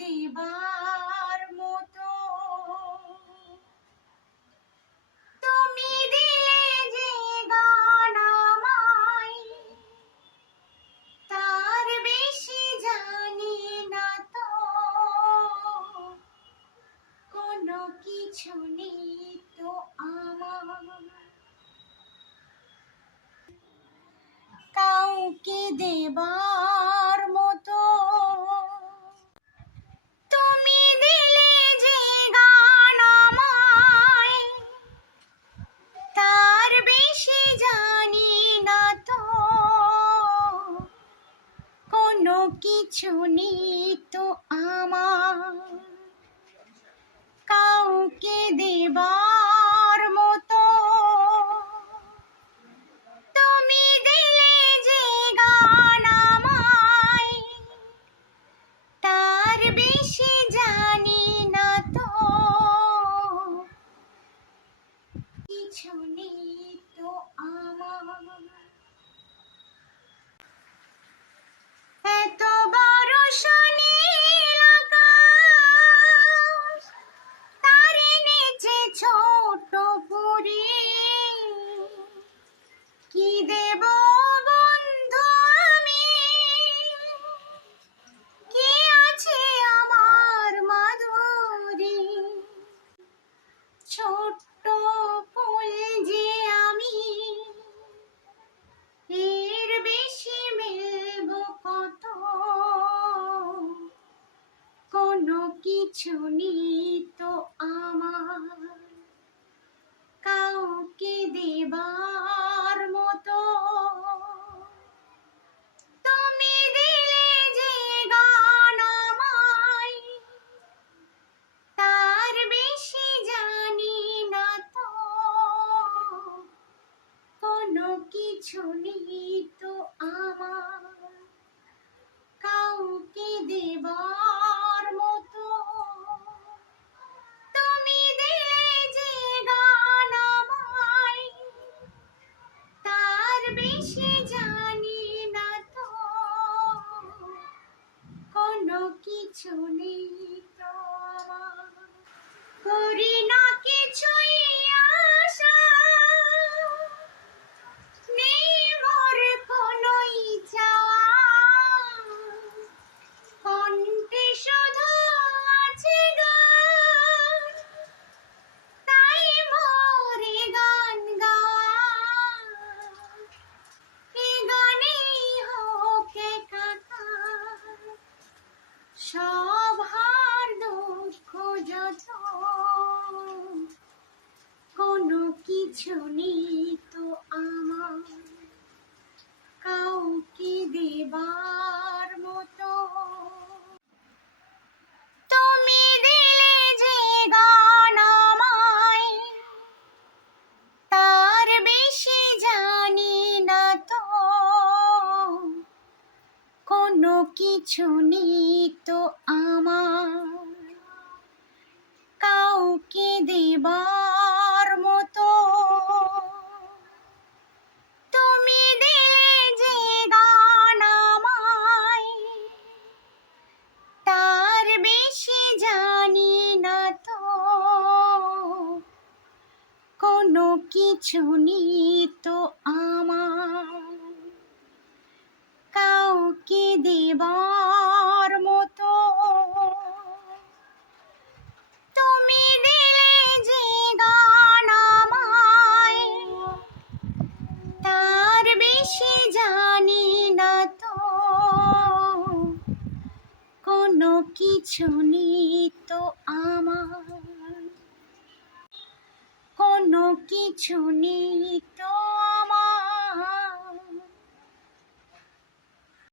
দেবার মতো তুমি দিলে যে গান আমায়, তার বেশি জানি না তো কোনো কিছু নেই তো আমার। কাউকে দেবার মতো তুমি দিলে যে গান আমায়, তার বেশি জানি না তো কোনো কিছু নেই তো আমার। কাউকে দেবার মতো তুমি দিলে যে গান আমায়, তার বেশি জানি না তো কিছু নেই তো আমার। এত বড় সুনীল আকাশ, তারে নিচে ছোট পুরি, কি দেব বন্ধু আমি, কি আছে আমার মাধুরী। ছোট্ট ফুল যে আমি, এর বেশি মিলব কত, কোনো কিছু নেই তো আমার। কাউকে দেবার মতো তুমি দিলে যে গান আমায়, তার বেশি জানি না তো কোনো কিছু নেই তো আমার। কাউকে দেবার মতো তুমি দিলে যে গান আমায়, তার বেশি জানি না তো কোনো কিছু নেই তো আমার। করি না কিছুই আশা, নেই মোর কোনোই চাওয়া, কণ্ঠে শুধু আছে গান, তাই মোরে গান গাওয়া। এ গানেই হোক একাকার, সব হার দুঃখ যত, কোনো কিছু নেই তো আমার। কাউকে দেবার মতো তুমি দিলে যে গান আমায়, তার বেশি জানি না তো কোনো কিছু নেই তো আমার। কাউকে দেবার মতো তুমি দিলে যে গান আমায়, তার বেশি জানি না তো কোনো কিছু নেই তো আমার। কাউকে দেবার মতো তুমি দিলে যে গান আমায়, তার বেশি জানি না তো কোনো কিছু নেই তো আমার। কোনো কিছু নেই তো